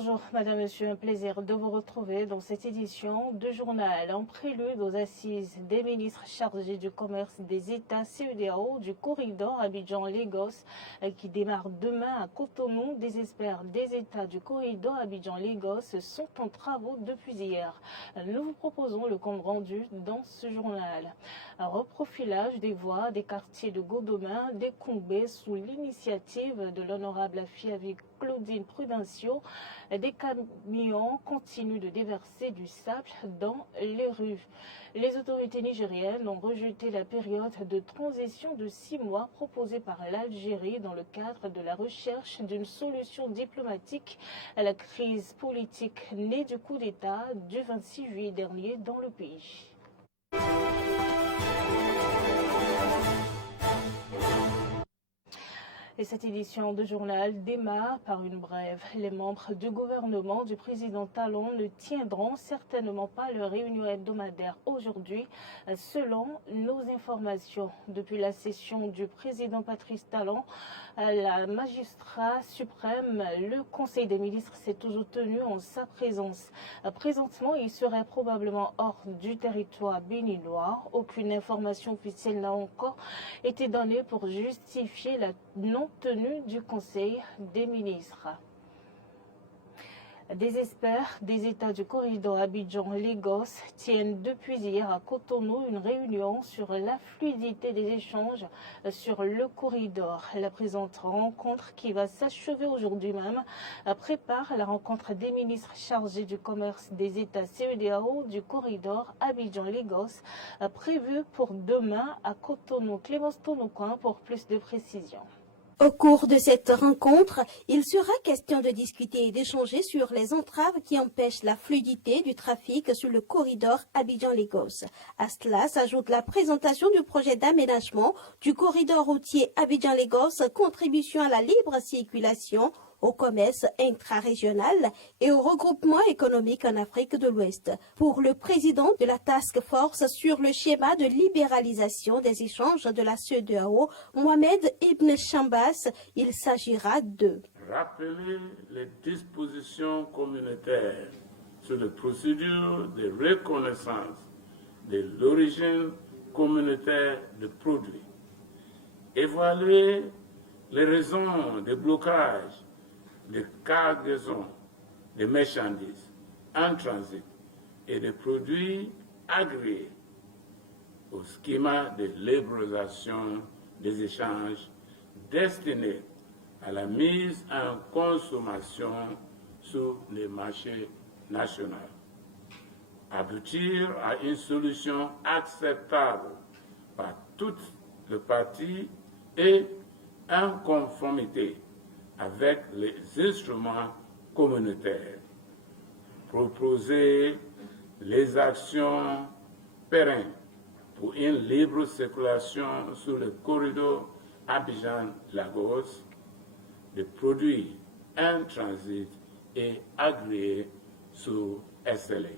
Bonjour Madame, Monsieur, un plaisir de vous retrouver dans cette édition de journal en prélude aux assises des ministres chargés du commerce des États CEDEAO du corridor Abidjan-Lagos qui démarre demain à Cotonou. Des experts des États du corridor Abidjan-Lagos sont en travaux depuis hier. Nous vous proposons le compte rendu dans ce journal. Un reprofilage des voies des quartiers de Godomain, des Koumbé sous l'initiative de l'honorable Fiavi Claudine Prudencio. Des camions continuent de déverser du sable dans les rues. Les autorités nigériennes ont rejeté la période de transition de 6 mois proposée par l'Algérie dans le cadre de la recherche d'une solution diplomatique à la crise politique née du coup d'État du 26 juillet dernier dans le pays. Et cette édition de journal démarre par une brève. Les membres du gouvernement du président Talon ne tiendront certainement pas leur réunion hebdomadaire aujourd'hui, selon nos informations. Depuis la session du président Patrice Talon, la magistrat suprême, le Conseil des ministres s'est toujours tenu en sa présence. Présentement, il serait probablement hors du territoire béninois. Aucune information officielle n'a encore été donnée pour justifier la non-tenue du Conseil des ministres. Des experts des États du corridor Abidjan-Lagos tiennent depuis hier à Cotonou une réunion sur la fluidité des échanges sur le corridor. La présente rencontre, qui va s'achever aujourd'hui même, prépare la rencontre des ministres chargés du commerce des États CEDEAO du corridor Abidjan-Lagos, prévue pour demain à Cotonou. Clémence Tonoucoin pour plus de précisions. Au cours de cette rencontre, il sera question de discuter et d'échanger sur les entraves qui empêchent la fluidité du trafic sur le corridor Abidjan-Lagos. À cela s'ajoute la présentation du projet d'aménagement du corridor routier Abidjan-Lagos, contribution à la libre circulation, au commerce intra-régional et au regroupement économique en Afrique de l'Ouest. Pour le président de la Task Force sur le schéma de libéralisation des échanges de la CEDEAO, Mohamed Ibn Chambas, il s'agira de rappeler les dispositions communautaires sur les procédures de reconnaissance de l'origine communautaire de produits, évaluer les raisons de blocage de cargaisons de marchandises en transit et de produits agréés au schéma de libéralisation des échanges destiné à la mise en consommation sur les marchés nationaux. Aboutir à une solution acceptable par toutes les parties et en conformité avec les instruments communautaires. Proposer les actions pérennes pour une libre circulation sur le corridor Abidjan-Lagos de produits en transit et agréés sous SLA.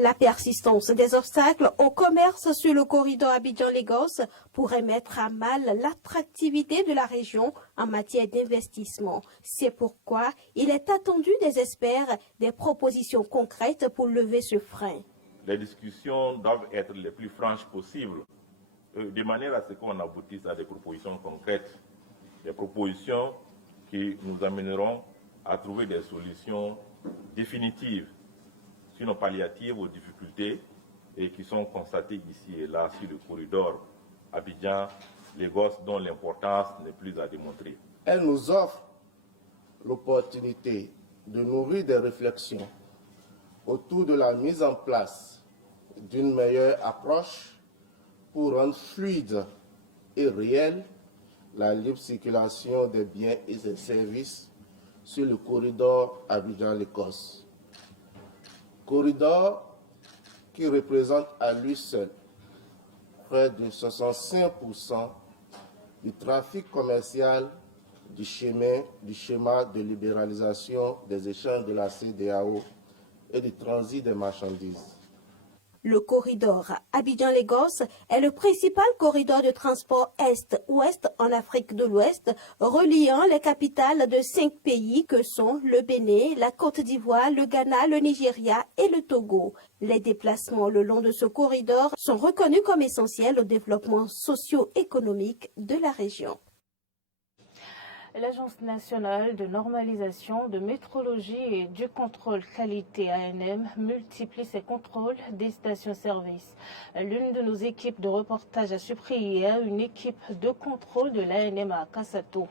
La persistance des obstacles au commerce sur le corridor Abidjan-Lagos pourrait mettre à mal l'attractivité de la région en matière d'investissement. C'est pourquoi il est attendu des experts des propositions concrètes pour lever ce frein. Les discussions doivent être les plus franches possibles, de manière à ce qu'on aboutisse à des propositions concrètes, des propositions qui nous amèneront à trouver des solutions définitives, sinon palliatives aux difficultés et qui sont constatées ici et là sur le corridor Abidjan-Lagos, dont l'importance n'est plus à démontrer. Elle nous offre l'opportunité de nourrir des réflexions autour de la mise en place d'une meilleure approche pour rendre fluide et réelle la libre circulation des biens et des services sur le corridor Abidjan-Lagos. Corridor qui représente à lui seul près de 65% du trafic commercial du schéma de libéralisation des échanges de la CEDEAO et du transit des marchandises. Le corridor Abidjan-Lagos est le principal corridor de transport Est-Ouest en Afrique de l'Ouest, reliant les capitales de 5 pays que sont le Bénin, la Côte d'Ivoire, le Ghana, le Nigeria et le Togo. Les déplacements le long de ce corridor sont reconnus comme essentiels au développement socio-économique de la région. L'Agence nationale de normalisation, de métrologie et du contrôle qualité ANM multiplie ses contrôles des stations-service. L'une de nos équipes de reportage a surpris hier une équipe de contrôle de l'ANM à Kassato.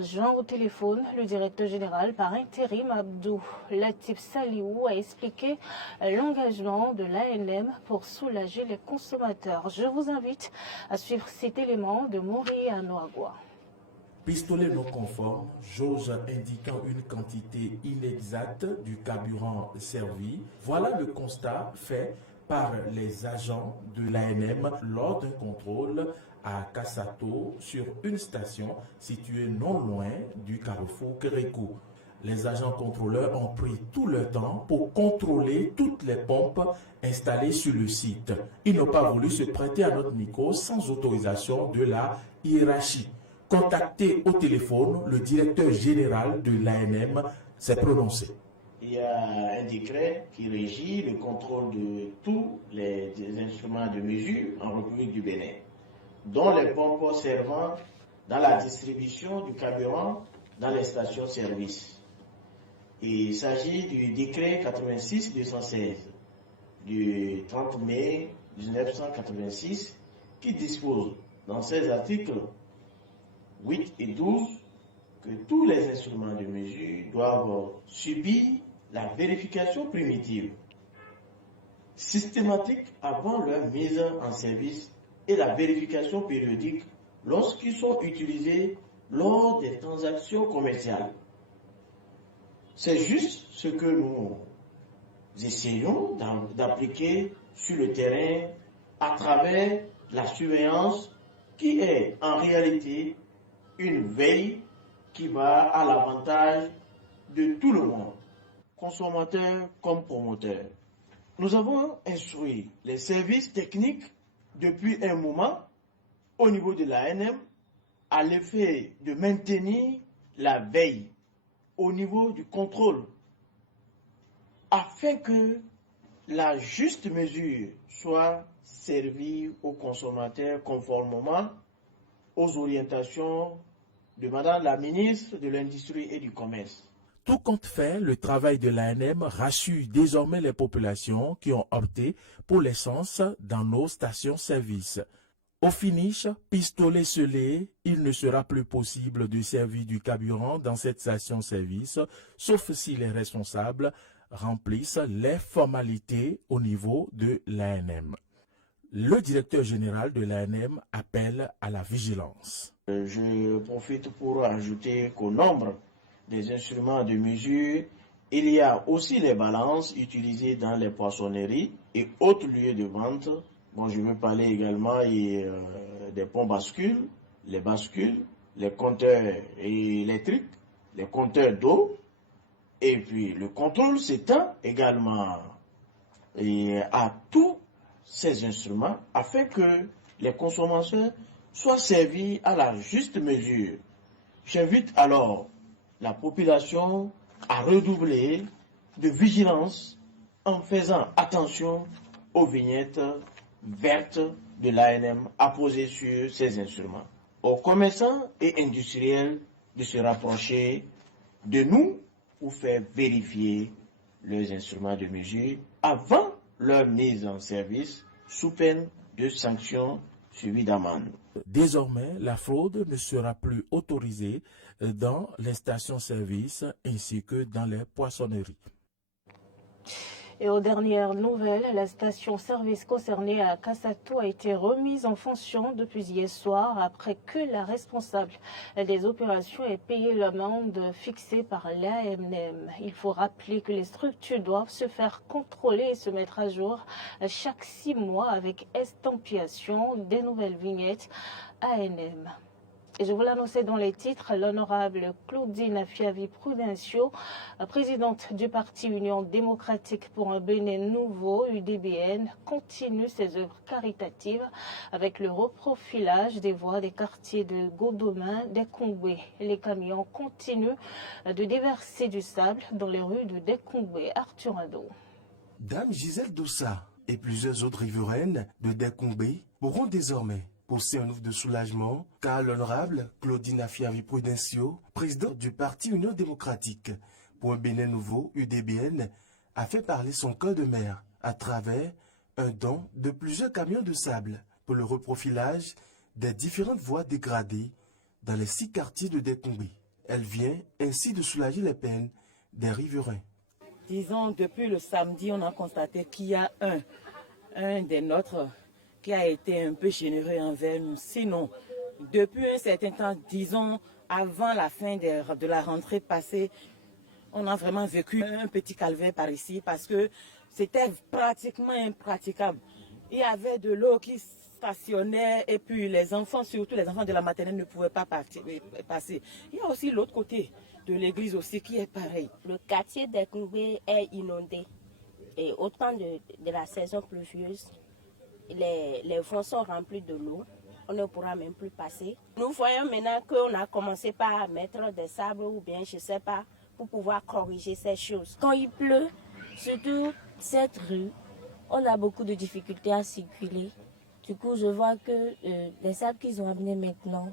Joint au téléphone, le directeur général par intérim Abdou Latif Saliou a expliqué l'engagement de l'ANM pour soulager les consommateurs. Je vous invite à suivre cet élément de Mori Anouagua. Pistolet non conforme, jauge indiquant une quantité inexacte du carburant servi. Voilà le constat fait par les agents de l'ANM lors d'un contrôle à Kassato sur une station située non loin du carrefour Kérékou. Les agents contrôleurs ont pris tout leur temps pour contrôler toutes les pompes installées sur le site. Ils n'ont pas voulu se prêter à notre micro sans autorisation de la hiérarchie. Contacté au téléphone, le directeur général de l'ANM s'est prononcé. Il y a un décret qui régit le contrôle de tous les instruments de mesure en République du Bénin, dont les pompes servant dans la distribution du carburant dans les stations-service. Il s'agit du décret 86-216 du 30 mai 1986 qui dispose dans ses articles 8 et 12 que tous les instruments de mesure doivent subir la vérification primitive, systématique avant leur mise en service et la vérification périodique lorsqu'ils sont utilisés lors des transactions commerciales. C'est juste ce que nous essayons d'appliquer sur le terrain à travers la surveillance qui est en réalité une veille qui va à l'avantage de tout le monde, consommateurs comme promoteurs. Nous avons instruit les services techniques depuis un moment au niveau de l'ANM à l'effet de maintenir la veille au niveau du contrôle afin que la juste mesure soit servie aux consommateurs conformément aux orientations de Madame la ministre de l'Industrie et du Commerce. Tout compte fait, le travail de l'ANM rassure désormais les populations qui ont opté pour l'essence dans nos stations-service. Au finish, pistolet scellé, il ne sera plus possible de servir du carburant dans cette station-service, sauf si les responsables remplissent les formalités au niveau de l'ANM. Le directeur général de l'ANM appelle à la vigilance. Je profite pour ajouter qu'au nombre des instruments de mesure, il y a aussi les balances utilisées dans les poissonneries et autres lieux de vente. Bon, je veux parler également des pompes bascules, les compteurs électriques, les compteurs d'eau, et puis le contrôle s'étend également à tous ces instruments afin que les consommateurs soient servis à la juste mesure. J'invite alors la population à redoubler de vigilance en faisant attention aux vignettes vertes de l'ANM apposées sur ces instruments. Aux commerçants et industriels de se rapprocher de nous pour faire vérifier leurs instruments de mesure avant leur mise en service sous peine de sanctions suivies d'amende. Désormais, la fraude ne sera plus autorisée dans les stations-service ainsi que dans les poissonneries. Et aux dernières nouvelles, la station-service concernée à Kassato a été remise en fonction depuis hier soir après que la responsable des opérations ait payé l'amende fixée par l'ANM. Il faut rappeler que les structures doivent se faire contrôler et se mettre à jour chaque 6 mois avec estampillation des nouvelles vignettes ANM. Et je vous l'annonçais dans les titres, l'honorable Claudine Afiavi-Prudencio, présidente du parti Union démocratique pour un Bénin nouveau, UDBN, continue ses œuvres caritatives avec le reprofilage des voies des quartiers de Godomain, d'Ekongbe. Les camions continuent de déverser du sable dans les rues de Dekongbe. Arthur Ado. Dame Gisèle Dossa et plusieurs autres riveraines de Dekongbe pourront désormais pousser un ouf de soulagement car l'honorable Claudine Afiavi-Prudencio, présidente du parti Union démocratique pour un Bénin nouveau, UDBN, a fait parler son cœur de mer à travers un don de plusieurs camions de sable pour le reprofilage des différentes voies dégradées dans les 6 quartiers de Dekongbe. Elle vient ainsi de soulager les peines des riverains. Disons, depuis le samedi, on a constaté qu'il y a un des nôtres qui a été un peu généreux envers nous. Sinon, depuis un certain temps, disons, avant la fin de la rentrée passée, on a vraiment vécu un petit calvaire par ici parce que c'était pratiquement impraticable. Il y avait de l'eau qui stationnait et puis les enfants, surtout les enfants de la maternelle, ne pouvaient pas passer. Il y a aussi l'autre côté de l'église aussi qui est pareil. Le quartier d'Ekongbe est inondé et au temps de la saison pluvieuse, les fonds sont remplis de l'eau, on ne pourra même plus passer. Nous voyons maintenant qu'on a commencé par mettre des sables ou bien je ne sais pas pour pouvoir corriger ces choses. Quand il pleut, surtout cette rue, on a beaucoup de difficultés à circuler. Du coup, je vois que les sables qu'ils ont amenés maintenant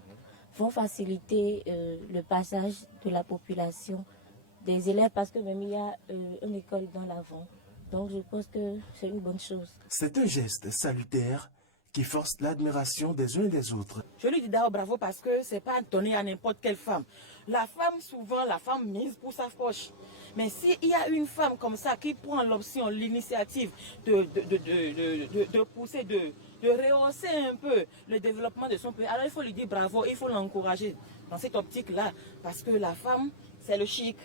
vont faciliter le passage de la population, des élèves, parce que même il y a une école dans l'avant. Donc je pense que c'est une bonne chose. C'est un geste salutaire qui force l'admiration des uns et des autres. Je lui dis d'abord bravo parce que ce n'est pas donné à n'importe quelle femme. La femme, souvent, la femme mise pour sa poche. Mais s'il y a une femme comme ça qui prend l'option, l'initiative de pousser, de rehausser un peu le développement de son pays, alors il faut lui dire bravo, il faut l'encourager dans cette optique-là. Parce que la femme, c'est le chic.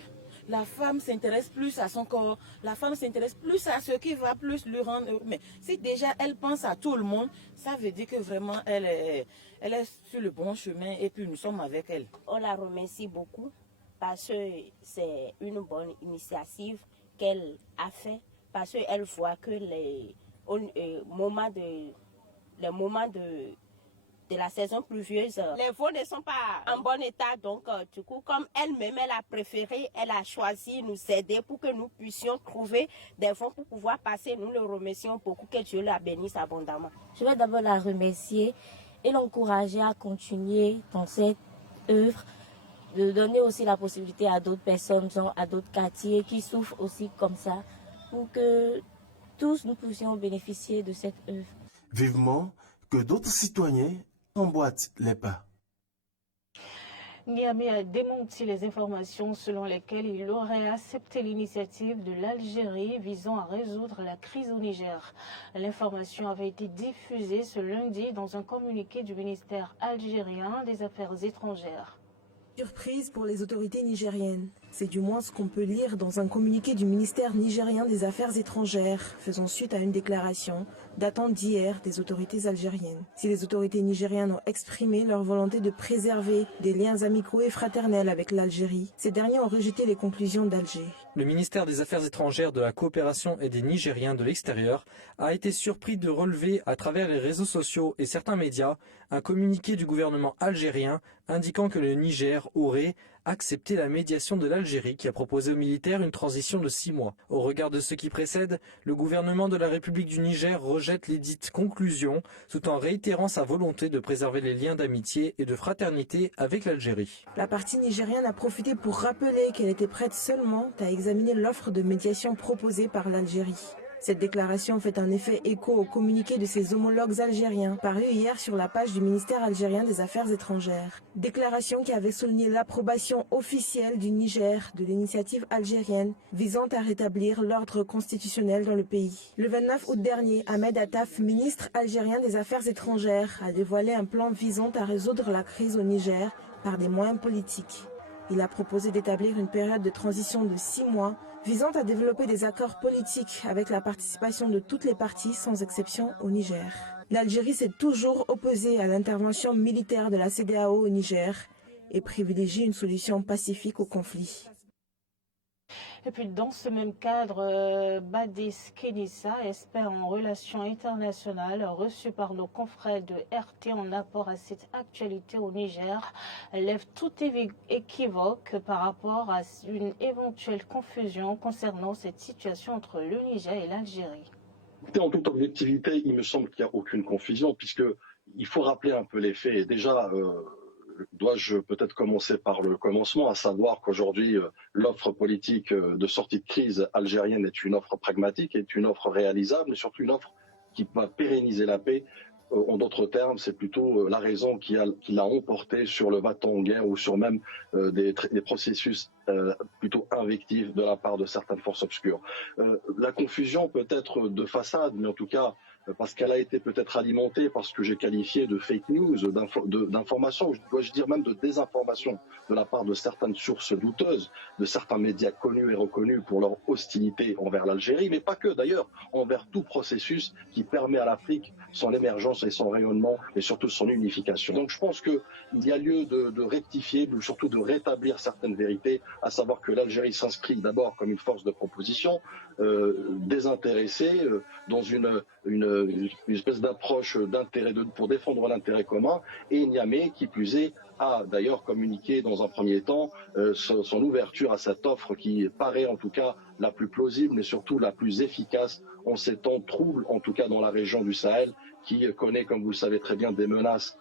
La femme s'intéresse plus à son corps, la femme s'intéresse plus à ce qui va plus lui rendre heureux. Mais si déjà elle pense à tout le monde, ça veut dire que vraiment elle est sur le bon chemin et puis nous sommes avec elle. On la remercie beaucoup parce que c'est une bonne initiative qu'elle a fait, parce qu'elle voit que les moments de la saison pluvieuse, les voies ne sont pas en bon état. Donc, du coup, comme elle-même, elle a préféré, elle a choisi nous aider pour que nous puissions trouver des fonds pour pouvoir passer. Nous le remercions beaucoup, que Dieu la bénisse abondamment. Je vais d'abord la remercier et l'encourager à continuer dans cette œuvre, de donner aussi la possibilité à d'autres personnes, à d'autres quartiers qui souffrent aussi comme ça, pour que tous nous puissions bénéficier de cette œuvre. Vivement que d'autres citoyens emboîtent les pas. Niamey a démenti les informations selon lesquelles il aurait accepté l'initiative de l'Algérie visant à résoudre la crise au Niger. L'information avait été diffusée ce lundi dans un communiqué du ministère algérien des Affaires étrangères. Surprise pour les autorités nigériennes. C'est du moins ce qu'on peut lire dans un communiqué du ministère nigérien des Affaires étrangères, faisant suite à une déclaration datant d'hier des autorités algériennes. Si les autorités nigériennes ont exprimé leur volonté de préserver des liens amicaux et fraternels avec l'Algérie, ces derniers ont rejeté les conclusions d'Alger. Le ministère des Affaires étrangères, de la coopération et des Nigériens de l'extérieur a été surpris de relever à travers les réseaux sociaux et certains médias un communiqué du gouvernement algérien indiquant que le Niger aurait accepté la médiation de l'Algérie qui a proposé aux militaires une transition de 6 mois. Au regard de ce qui précède, le gouvernement de la République du Niger rejette les dites conclusions tout en réitérant sa volonté de préserver les liens d'amitié et de fraternité avec l'Algérie. La partie nigérienne a profité pour rappeler qu'elle était prête seulement à examiner l'offre de médiation proposée par l'Algérie. Cette déclaration fait en effet écho au communiqué de ses homologues algériens, paru hier sur la page du ministère algérien des Affaires étrangères. Déclaration qui avait souligné l'approbation officielle du Niger de l'initiative algérienne visant à rétablir l'ordre constitutionnel dans le pays. Le 29 août dernier, Ahmed Attaf, ministre algérien des Affaires étrangères, a dévoilé un plan visant à résoudre la crise au Niger par des moyens politiques. Il a proposé d'établir une période de transition de 6 mois visant à développer des accords politiques avec la participation de toutes les parties sans exception au Niger. L'Algérie s'est toujours opposée à l'intervention militaire de la CEDEAO au Niger et privilégie une solution pacifique au conflit. Et puis dans ce même cadre, Badis Kenissa, expert en relations internationales, reçu par nos confrères de RT en apport à cette actualité au Niger, lève tout équivoque par rapport à une éventuelle confusion concernant cette situation entre le Niger et l'Algérie. En toute objectivité, il me semble qu'il n'y a aucune confusion, puisqu'il faut rappeler un peu les faits. Et déjà, dois-je peut-être commencer par le commencement, à savoir qu'aujourd'hui, l'offre politique de sortie de crise algérienne est une offre pragmatique, est une offre réalisable, mais surtout une offre qui va pérenniser la paix. En d'autres termes, c'est plutôt la raison qui l'a emporté sur le va-t-en en guerre ou sur même des processus plutôt invectifs de la part de certaines forces obscures. La confusion peut être de façade, mais en tout cas, parce qu'elle a été peut-être alimentée par ce que j'ai qualifié de fake news, d'information, dois-je dire même de désinformation de la part de certaines sources douteuses, de certains médias connus et reconnus pour leur hostilité envers l'Algérie, mais pas que d'ailleurs, envers tout processus qui permet à l'Afrique son émergence et son rayonnement et surtout son unification. Donc je pense qu'il y a lieu de rectifier, ou surtout de rétablir certaines vérités, à savoir que l'Algérie s'inscrit d'abord comme une force de proposition, désintéressée, dans une espèce d'approche d'intérêt pour défendre l'intérêt commun, et Niamey, qui plus est, a d'ailleurs communiqué dans un premier temps son ouverture à cette offre qui paraît en tout cas la plus plausible, mais surtout la plus efficace en ces temps troubles, en tout cas dans la région du Sahel, qui connaît, comme vous le savez très bien, des menaces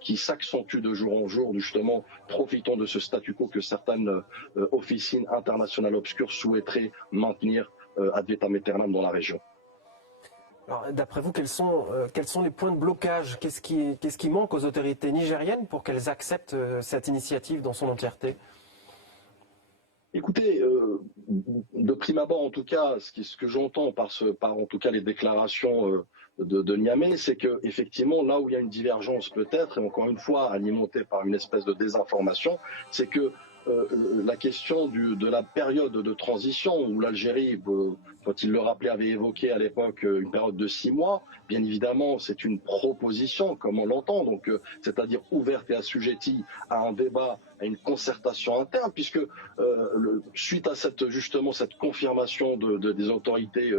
qui s'accentuent de jour en jour, justement profitant de ce statu quo que certaines officines internationales obscures souhaiteraient maintenir ad vitam aeternam dans la région. D'après vous, quels sont les points de blocage? Qu'est-ce qui manque aux autorités nigériennes pour qu'elles acceptent cette initiative dans son entièreté? Écoutez, de prime abord, en tout cas, ce que j'entends par en tout cas les déclarations de Niamey, c'est que effectivement, là où il y a une divergence peut-être, et encore une fois alimentée par une espèce de désinformation, c'est que la question de la période de transition où l'Algérie, faut-il le rappeler, avait évoqué à l'époque une période de 6 mois. Bien évidemment, c'est une proposition, comme on l'entend, donc c'est-à-dire ouverte et assujettie à un débat, à une concertation interne, puisque suite à cette confirmation des autorités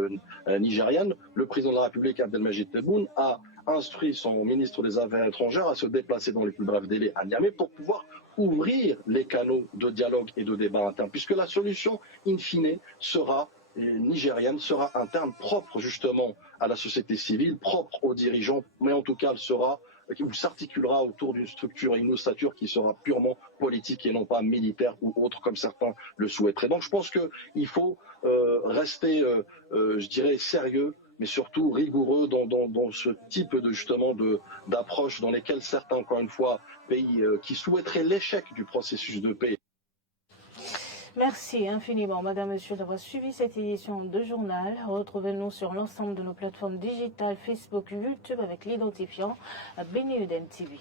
nigériennes, le président de la République, Abdelmadjid Tebboune, a instruit son ministre des Affaires étrangères à se déplacer dans les plus brefs délais à Niamey pour pouvoir ouvrir les canaux de dialogue et de débat interne, puisque la solution, in fine, sera nigérienne, sera interne, propre justement à la société civile, propre aux dirigeants, mais en tout cas elle sera ou s'articulera autour d'une structure et une ossature qui sera purement politique et non pas militaire ou autre comme certains le souhaiteraient. Donc je pense qu'il faut rester, je dirais, sérieux, mais surtout rigoureux dans ce type d'approche dans lesquelles certains, encore une fois, pays qui souhaiteraient l'échec du processus de paix. Merci infiniment, Madame, Monsieur, d'avoir suivi cette édition de journal. Retrouvez-nous sur l'ensemble de nos plateformes digitales, Facebook, YouTube, avec l'identifiant BNeUDM TV.